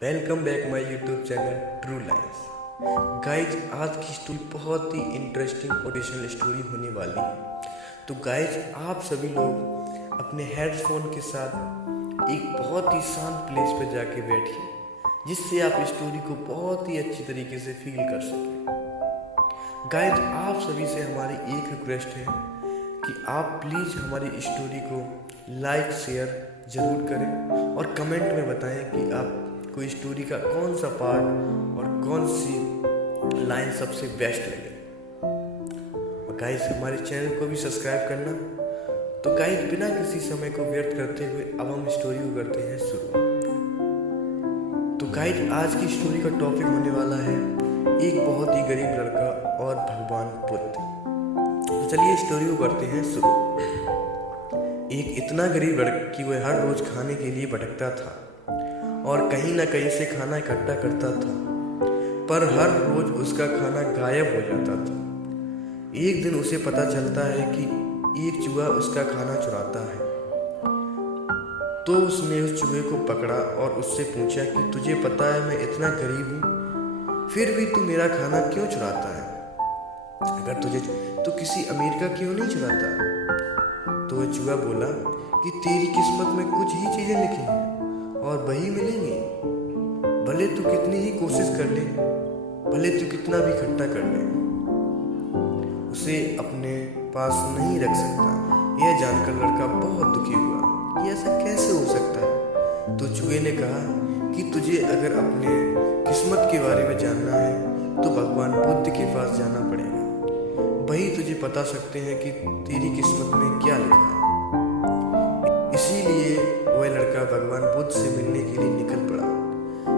Welcome back my YouTube channel true lines. Guys, आज की story बहुत ही इंटरेस्टिंग मोटिवेशनल स्टोरी होने वाली है। तो गाइज, आप सभी लोग अपने हेडफोन के साथ एक बहुत ही शांत प्लेस पर जाके बैठिए, जिससे आप स्टोरी को बहुत ही अच्छी तरीके से फील कर सकें। गाइज, आप सभी से हमारी एक रिक्वेस्ट है कि आप प्लीज़ हमारी स्टोरी को लाइक शेयर ज़रूर करें और कमेंट में बताएं कि आपको स्टोरी का कौन सा पार्ट और कौन सी लाइन सबसे बेस्ट लगे। और गाइस, हमारे चैनल को भी सब्सक्राइब करना। तो गाइस, बिना किसी समय को व्यर्थ करते हुए अब हम स्टोरी को करते हैं शुरू। तो गाइस, आज की स्टोरी का टॉपिक होने वाला है एक बहुत ही गरीब लड़का और भगवान बुद्ध। तो चलिए स्टोरी को करते हैं शुरू। एक इतना गरीब लड़का कि वह हर रोज खाने के लिए भटकता था और कहीं ना कहीं से खाना इकट्ठा करता था, पर हर रोज उसका खाना गायब हो जाता था। एक दिन उसे पता चलता है कि एक चूहा उसका खाना चुराता है। तो उसने उस चूहे को पकड़ा और उससे पूछा कि तुझे पता है मैं इतना गरीब हूँ, फिर भी तू मेरा खाना क्यों चुराता है? अगर तुझे तो किसी अमीर का क्यों नहीं चुराता? तो वह चूहा बोला कि तेरी किस्मत में कुछ ही चीजें लिखी हैं और वही मिलेंगी। भले तू कितनी ही कोशिश कर ले, भले तू कितना भी इकट्ठा कर ले, उसे अपने पास नहीं रख सकता। यह जानकर लड़का बहुत दुखी हुआ कि ऐसा कैसे हो सकता है। तो चूहे ने कहा कि तुझे अगर अपने किस्मत के बारे में जानना है तो भगवान बुद्ध के पास जाना पड़ेगा। वही तुझे बता सकते हैं कि तेरी किस्मत में क्या लिखा है। इसीलिए वह लड़का भगवान बुद्ध से मिलने के लिए निकल पड़ा।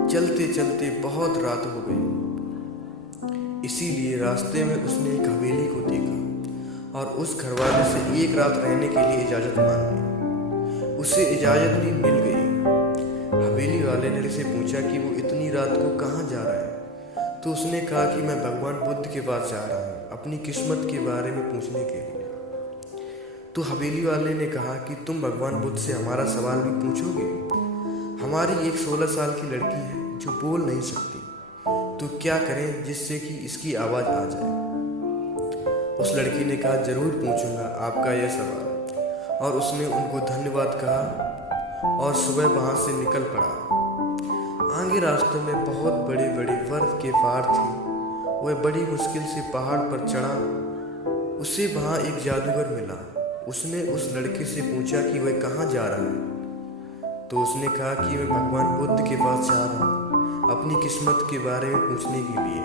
चलते चलते बहुत रात हो गई। इसीलिए रास्ते में उसने एक हवेली को देखा और उस घरवाले से एक रात रहने के लिए इजाज़त मांगी। उसे इजाज़त भी मिल गई। हवेली वाले ने उसे पूछा कि वो इतनी रात को कहाँ जा रहा है। तो उसने कहा कि मैं भगवान बुद्ध के पास जा रहा हूँ अपनी किस्मत के बारे में पूछने के लिए। तो हवेली वाले ने कहा कि तुम भगवान बुद्ध से हमारा सवाल भी पूछोगे? हमारी एक 16 साल की लड़की है जो बोल नहीं सकती, तो क्या करें जिससे कि इसकी आवाज़ आ जाए? उस लड़की ने कहा जरूर पूछूंगा आपका यह सवाल। और उसने उनको धन्यवाद कहा और सुबह वहाँ से निकल पड़ा। आगे रास्ते में बहुत बड़े बड़े बर्फ के पहाड़ थे। वह बड़ी मुश्किल से पहाड़ पर चढ़ा। उसे वहाँ एक जादूगर मिला। उसने उस लड़के से पूछा कि वह कहाँ जा रहा है। तो उसने कहा कि मैं भगवान बुद्ध के पास जा रहा हूँ अपनी किस्मत के बारे में पूछने के लिए।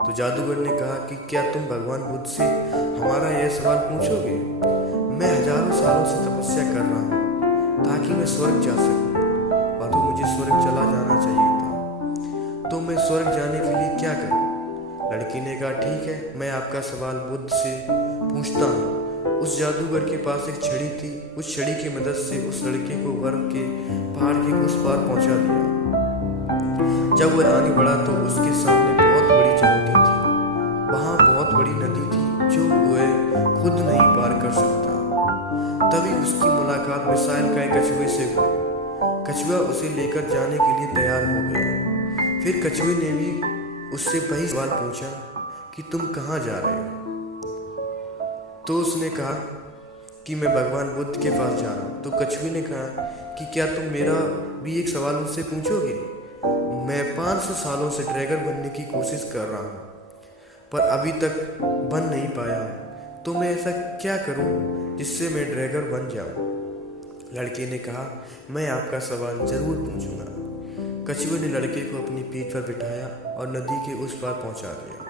तो जादूगर ने कहा कि क्या तुम भगवान बुद्ध से हमारा यह सवाल पूछोगे? मैं हजारों सालों से तपस्या कर रहा हूँ ताकि मैं स्वर्ग जा सकूँ, और तो मुझे स्वर्ग चला जाना चाहिए था। तो मैं स्वर्ग जाने के लिए क्या करूँ? लड़की ने कहा ठीक है, मैं आपका सवाल बुद्ध से पूछता हूँ। उस जादूगर के पास एक छड़ी थी। उस छड़ी की मदद से उस लड़के को बर्फ के पहाड़ के उस पार पहुंचा दिया। जब वह आगे बढ़ा तो उसके सामने बहुत बड़ी चुनौती थी। वहां बहुत बड़ी नदी थी जो वह खुद नहीं पार कर सकता। तभी उसकी मुलाकात मिसाइल का एक कछुए से हुई। कछुआ उसे लेकर जाने के लिए तैयार हो गया। फिर कछुए ने भी उससे वही सवाल पूछा कि तुम कहाँ जा रहे हो? तो उसने कहा कि मैं भगवान बुद्ध के पास जा रहा हूँ। तो कछुए ने कहा कि क्या तुम मेरा भी एक सवाल मुझसे पूछोगे? मैं 500 सालों से ड्रैगन बनने की कोशिश कर रहा हूँ, पर अभी तक बन नहीं पाया। तो मैं ऐसा क्या करूँ जिससे मैं ड्रैगन बन जाऊँ? लड़के ने कहा मैं आपका सवाल जरूर पूछूंगा। कछुए ने लड़के को अपनी पीठ पर बिठाया और नदी के उस पार पहुंचा दिया।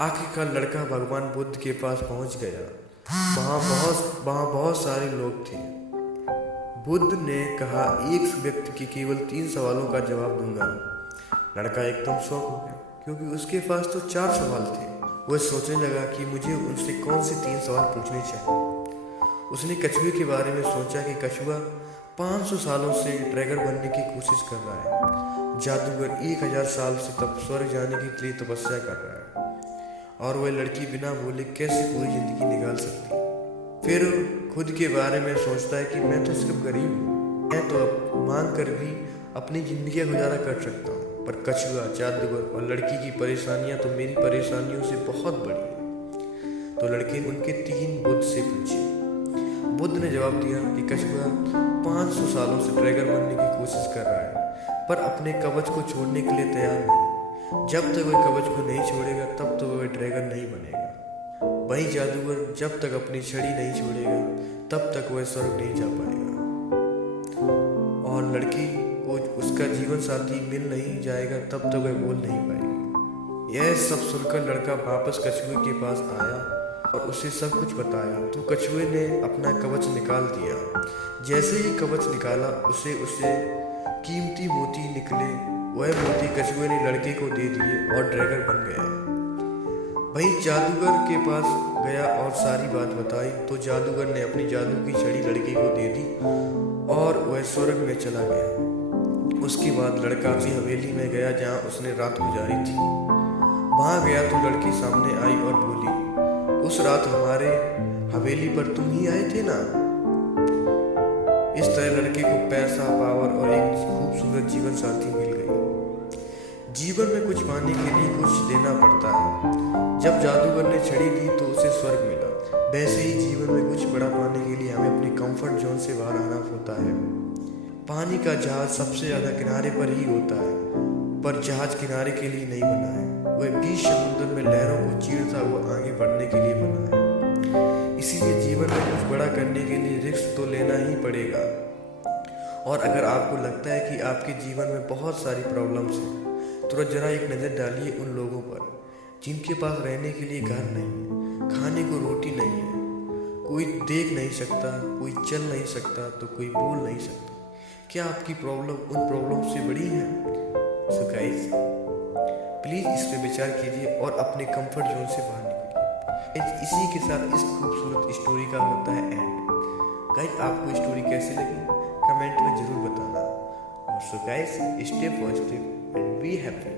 आखिरकार लड़का भगवान बुद्ध के पास पहुंच गया। वहाँ बहुत सारे लोग थे। बुद्ध ने कहा एक व्यक्ति के केवल 3 सवालों का जवाब दूंगा। लड़का एकदम शौक हो गया क्योंकि उसके पास तो 4 सवाल थे। वह सोचने लगा कि मुझे उनसे कौन से 3 सवाल पूछने चाहिए। उसने कछुए के बारे में सोचा कि कछुआ 500 सालों से ड्रैगन बनने की कोशिश कर रहा है। जादूगर 1000 साल से तब स्वर्ग जाने के लिए तपस्या कर रहा है, और वह लड़की बिना बोले कैसे पूरी जिंदगी निकाल सकती? फिर खुद के बारे में सोचता है कि मैं तो सिर्फ गरीब हूँ, मैं तो अब मांग कर भी अपनी ज़िंदगी का गुजारा कर सकता हूँ, पर कछुआ, जादूगर और लड़की की परेशानियाँ तो मेरी परेशानियों से बहुत बड़ी हैं। तो लड़के ने उनके 3 बुद्ध से पूछे। बुद्ध ने जवाब दिया कि कछुआ 500 सालों से ड्रैगन बनने की कोशिश कर रहा है, पर अपने कवच को छोड़ने के लिए तैयार नहीं। जब तक वह कवच को नहीं छोड़ेगा तब तक वह ड्रैगन नहीं बनेगा। वही जादूगर जब तक अपनी छड़ी नहीं छोड़ेगा तब तक वह स्वर्ग नहीं जा पाएगा। और लड़की को उसका जीवन साथी मिल नहीं जाएगा तब तक वह बोल नहीं पाएगी। यह सब सुनकर लड़का वापस कछुए के पास आया और उसे सब कुछ बताया। तो कछुए ने अपना कवच निकाल दिया। जैसे ही कवच निकाला उसे कीमती मोती निकले। वह मोती कछुए ने लड़के को दे दिए और ड्रैगन बन गया। वही जादूगर के पास गया और सारी बात बताई। तो जादूगर ने अपनी जादू की छड़ी लड़के को दे दी और वह स्वर्ग में चला गया। उसके बाद लड़का उसी हवेली में गया जहाँ उसने रात गुजारी थी। वहाँ गया तो लड़की सामने आई और बोली, उस रात हमारे हवेली पर तुम ही आए थे ना। इस तरह लड़के को पैसा, पावर और एक खूबसूरत जीवन साथी मिल गई। जीवन में कुछ पाने के लिए कुछ देना पड़ता है। जब जादूगर ने छड़ी दी तो उसे स्वर्ग मिला। वैसे ही जीवन में कुछ बड़ा पाने के लिए हमें अपने कंफर्ट जोन से बाहर आना होता है। पानी का जहाज सबसे ज़्यादा किनारे पर ही होता है, पर जहाज किनारे के लिए नहीं बना है। वह बीच समुद्र में लहरों को चीरता हुआ आगे बढ़ने के लिए बना है। इसीलिए जीवन में कुछ बड़ा करने के लिए रिस्क तो लेना ही पड़ेगा। और अगर आपको लगता है कि आपके जीवन में बहुत सारी प्रॉब्लम्स हैं, तो जरा एक नज़र डालिए उन लोगों पर जिनके पास रहने के लिए घर नहीं है, खाने को रोटी नहीं है, कोई देख नहीं सकता, कोई चल नहीं सकता, तो कोई बोल नहीं सकता। क्या आपकी प्रॉब्लम उन प्रॉब्लम से बड़ी है? सो गाइस, प्लीज़ इस पे विचार कीजिए और अपने कंफर्ट जोन से बाहर निकलिए। इसी के साथ इस खूबसूरत स्टोरी का होता है एंड। गाइस, आपको स्टोरी कैसी लगी कमेंट में ज़रूर बताना। और so guys, stay positive and be happy.